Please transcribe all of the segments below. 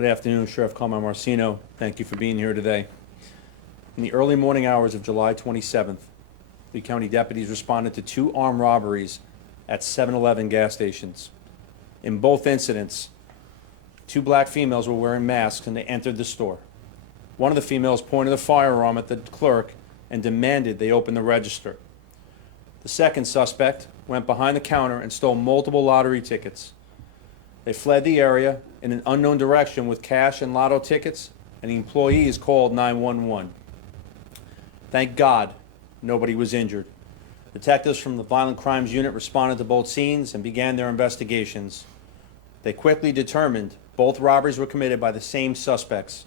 Good afternoon, Sheriff Carmine Marceno. Thank you for being here today. In the early morning hours of July 27th, Lee County deputies responded to 2 armed robberies at 7-Eleven gas stations. In both incidents, 2 black females were wearing masks and they entered the store. One of the females pointed a firearm at the clerk and demanded they open the register. The second suspect went behind the counter and stole multiple lottery tickets. They fled the area in an unknown direction with cash and lotto tickets, and the employees called 911. Thank God, nobody was injured. Detectives from the Violent Crimes Unit responded to both scenes and began their investigations. They quickly determined both robberies were committed by the same suspects.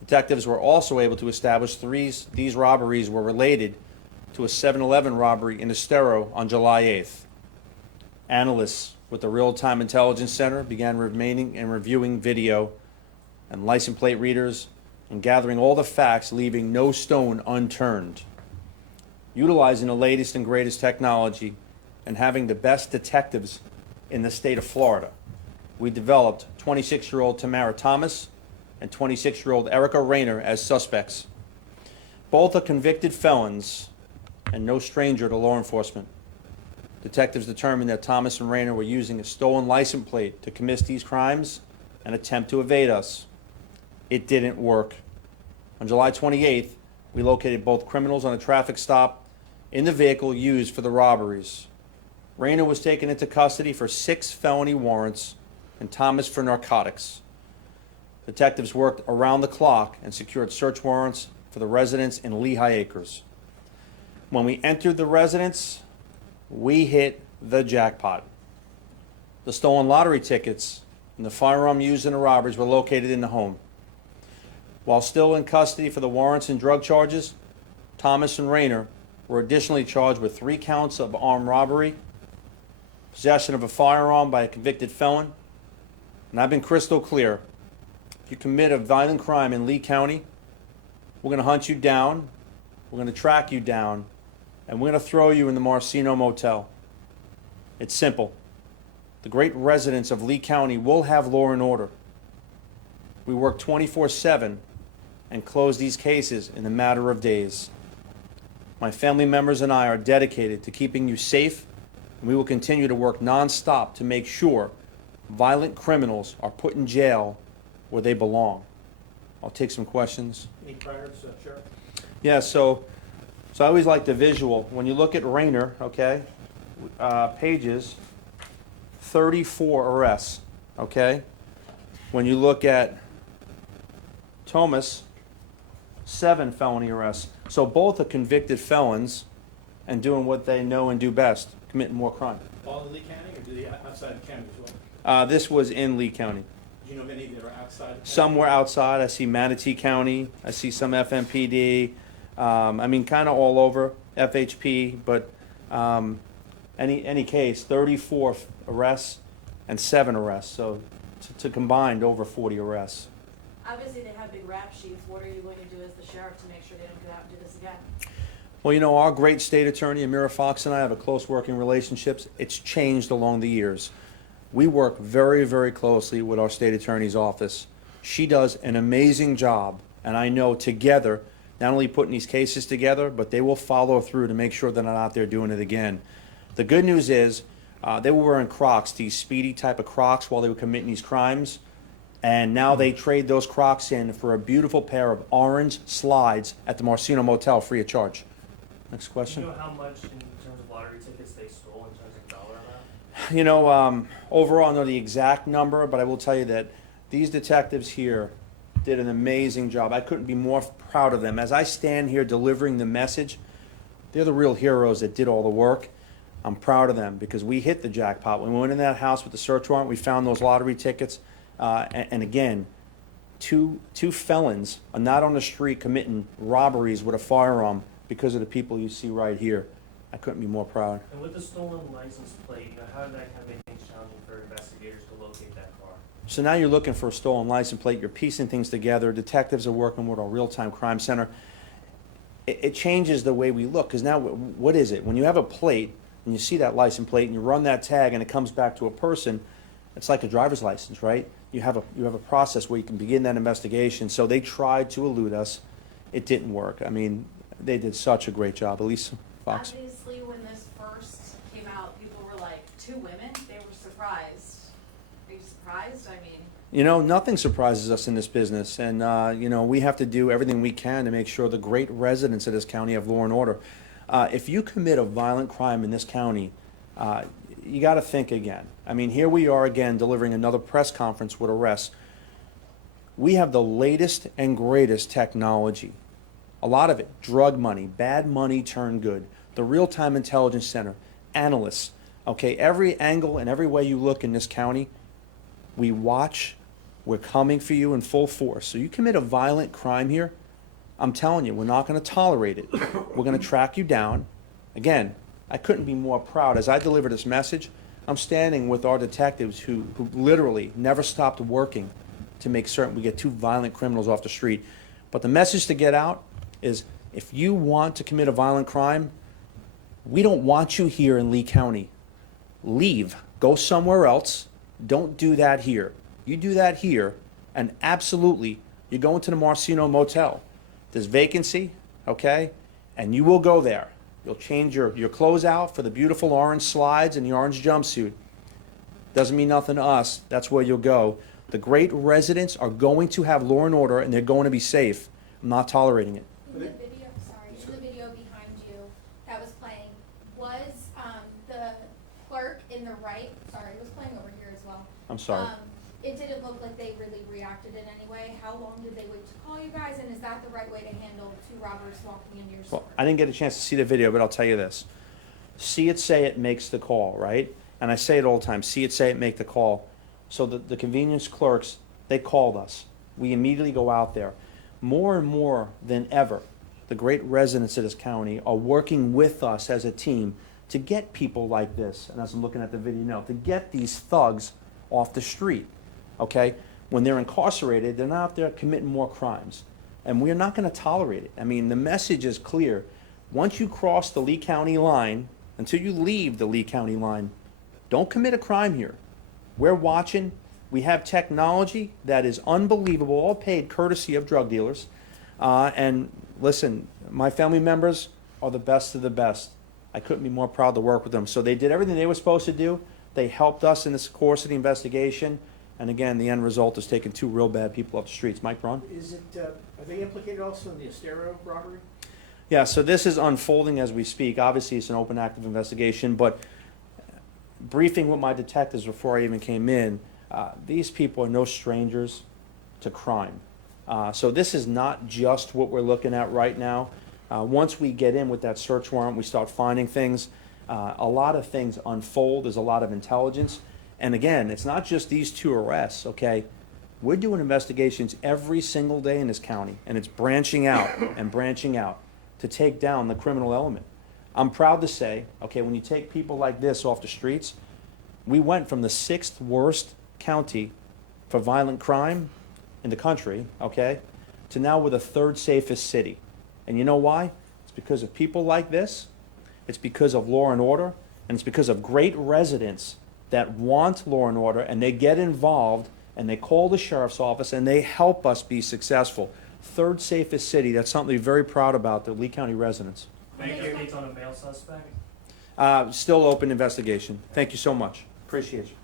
Detectives were also able to establish these robberies were related to a 7-Eleven robbery in Estero on July 8th. Analysts with the Real-Time Intelligence Center began reviewing video and license plate readers and gathering all the facts, leaving no stone unturned. Utilizing the latest and greatest technology and having the best detectives in the state of Florida, we developed 26-year-old Tamara Thomas and 26-year-old Erica Rayner as suspects. Both are convicted felons and no stranger to law enforcement. Detectives determined that Thomas and Rayner were using a stolen license plate to commit these crimes and attempt to evade us. It didn't work. On July 28th, we located both criminals on a traffic stop in the vehicle used for the robberies. Rayner was taken into custody for 6 felony warrants and Thomas for narcotics. Detectives worked around the clock and secured search warrants for the residence in Lehigh Acres. When we entered the residence, we hit the jackpot. The stolen lottery tickets and the firearm used in the robberies were located in the home. While still in custody for the warrants and drug charges, Thomas and Rayner were additionally charged with 3 counts of armed robbery, possession of a firearm by a convicted felon, and I've been crystal clear. If you commit a violent crime in Lee County, we're going to hunt you down, we're going to track you down, and we're going to throw you in the Marceno Motel. It's simple. The great residents of Lee County will have law and order. We work 24/7 and close these cases in a matter of days. My family members and I are dedicated to keeping you safe, and we will continue to work non-stop to make sure violent criminals are put in jail where they belong. I'll take some questions. Any priors, Sheriff? Yeah, so I always like the visual. When you look at Rayner, okay, pages, 34 arrests, okay? When you look at Thomas, 7 felony arrests. So both are convicted felons and doing what they know and do best, committing more crime. All in Lee County, or do they outside the county as well? This was in Lee County. Do you know of any that are outside? Some were outside. I see Manatee County. I see some FMPD. I mean, kind of all over, FHP, but any case, 34 arrests and 7 arrests, so to combined over 40 arrests. Obviously, they have big rap sheets. What are you going to do as the sheriff to make sure they don't go out and do this again? Well, you know, our great state attorney, Amira Fox, and I have a close working relationship. It's changed along the years. We work very, very closely with our state attorney's office. She does an amazing job, and I know together, not only putting these cases together, but they will follow through to make sure they're not out there doing it again. The good news is they were wearing Crocs, these speedy type of Crocs, while they were committing these crimes, and now they trade those Crocs in for a beautiful pair of orange slides at the Marceno Motel free of charge. Next question. Do you know how much in terms of lottery tickets they stole in terms of dollar amount? You know, overall I know the exact number, but I will tell you that these detectives here did an amazing job. I couldn't be more proud of them. As I stand here delivering the message, they're the real heroes that did all the work. I'm proud of them because we hit the jackpot. When we went in that house with the search warrant, we found those lottery tickets. And again, two felons are not on the street committing robberies with a firearm because of the people you see right here. I couldn't be more proud. And with the stolen license plate, how did that kind of make things challenging for investigators to locate that car? So now you're looking for a stolen license plate, you're piecing things together, detectives are working with our real-time crime center. It changes the way we look, because now what is it? When you have a plate and you see that license plate and you run that tag and it comes back to a person, it's like a driver's license, right? You have a process where you can begin that investigation. So they tried to elude us. It didn't work. I mean, they did such a great job. Elise Fox. Obviously, when this first came out, people were like, 2 women? They were surprised. Are you surprised? I mean, You know, nothing surprises us in this business, and you know, we have to do everything we can to make sure the great residents of this county have law and order. If you commit a violent crime in this county, you got to think again. I mean, here we are again delivering another press conference with arrests. We have the latest and greatest technology. A lot of it, drug money, bad money turned good. The Real-Time Intelligence Center, analysts, okay, every angle and every way you look in this county, we watch, we're coming for you in full force. So you commit a violent crime here, I'm telling you, we're not going to tolerate it. We're going to track you down. Again, I couldn't be more proud. As I deliver this message, I'm standing with our detectives who literally never stopped working to make certain we get 2 violent criminals off the street. But the message to get out is, if you want to commit a violent crime, we don't want you here in Lee County. Leave. Go somewhere else. Don't do that here. You do that here, and absolutely, you're going to the Marceno Motel. There's vacancy, okay? And you will go there. You'll change your clothes out for the beautiful orange slides and the orange jumpsuit. Doesn't mean nothing to us. That's where you'll go. The great residents are going to have law and order, and they're going to be safe. I'm not tolerating it. In the video, in the video behind you that was playing, was the clerk in the right, sorry, it was playing over here as well. I'm sorry. It didn't look like they really reacted in any way. How long did they wait to call you guys, and is that the right way to handle 2 robbers walking into your store? Well, I didn't get a chance to see the video, but I'll tell you this. See it, say it, makes the call, right? And I say it all the time. See it, say it, make the call. So the convenience clerks, they called us. We immediately go out there. More and more than ever, the great residents of this county are working with us as a team to get people like this, and as I'm looking at the video now, to get these thugs off the street, okay? When they're incarcerated, they're not out there committing more crimes. And we're not going to tolerate it. I mean, the message is clear. Once you cross the Lee County line, until you leave the Lee County line, don't commit a crime here. We're watching. We have technology that is unbelievable, all paid courtesy of drug dealers. And listen, my family members are the best of the best. I couldn't be more proud to work with them. So they did everything they were supposed to do. They helped us in this course of the investigation. And again, the end result is taking 2 real bad people off the streets. Mike Braun? Is it, are they implicated also in the Estero robbery? Yeah, so this is unfolding as we speak. Obviously, it's an open, active investigation, but briefing with my detectives before I even came in, these people are no strangers to crime. So this is not just what we're looking at right now. Once we get in with that search warrant, we start finding things. A lot of things unfold. There's a lot of intelligence. And again, it's not just these 2 arrests, okay? We're doing investigations every single day in this county, and it's branching out and branching out to take down the criminal element. I'm proud to say, okay, when you take people like this off the streets, we went from the 6th worst county for violent crime in the country, okay, to now we're the 3rd safest city. And you know why? It's because of people like this, it's because of law and order, and it's because of great residents that want law and order, and they get involved, and they call the sheriff's office, and they help us be successful. 3rd safest city, that's something to be very proud about, the Lee County residents. Any updates on a male suspect? Still open investigation. Thank you so much. Appreciate you.